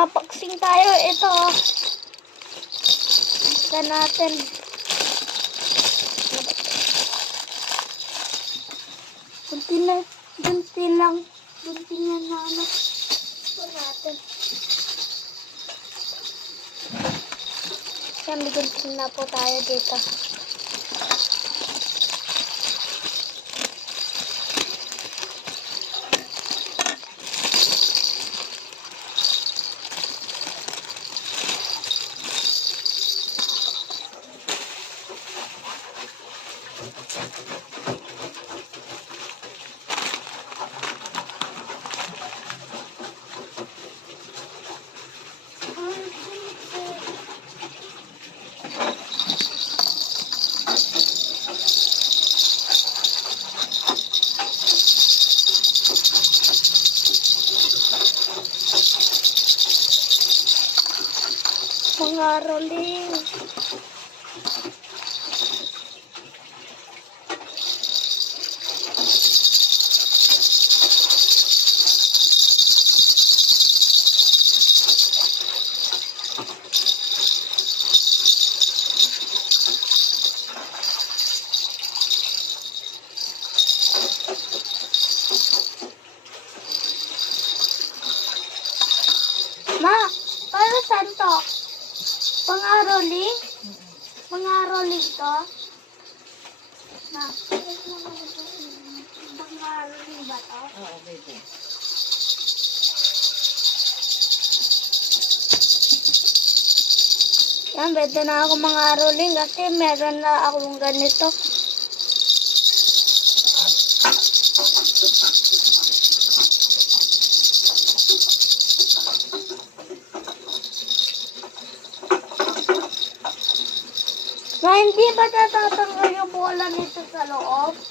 mga paksing tayo. Ito. Isa natin. Bunti lang na ano. Ito natin. Yan, biguntin na po tayo dito. Mga rolling. Ma, para saan to? Mga rolling? Mga rolling to? Ma, mga rolling ba to? Oo, baby. Yan, beda na ako mga rolling kasi meron na akong ganito. Ma, hindi ba natatanggal yung bola nito sa loob?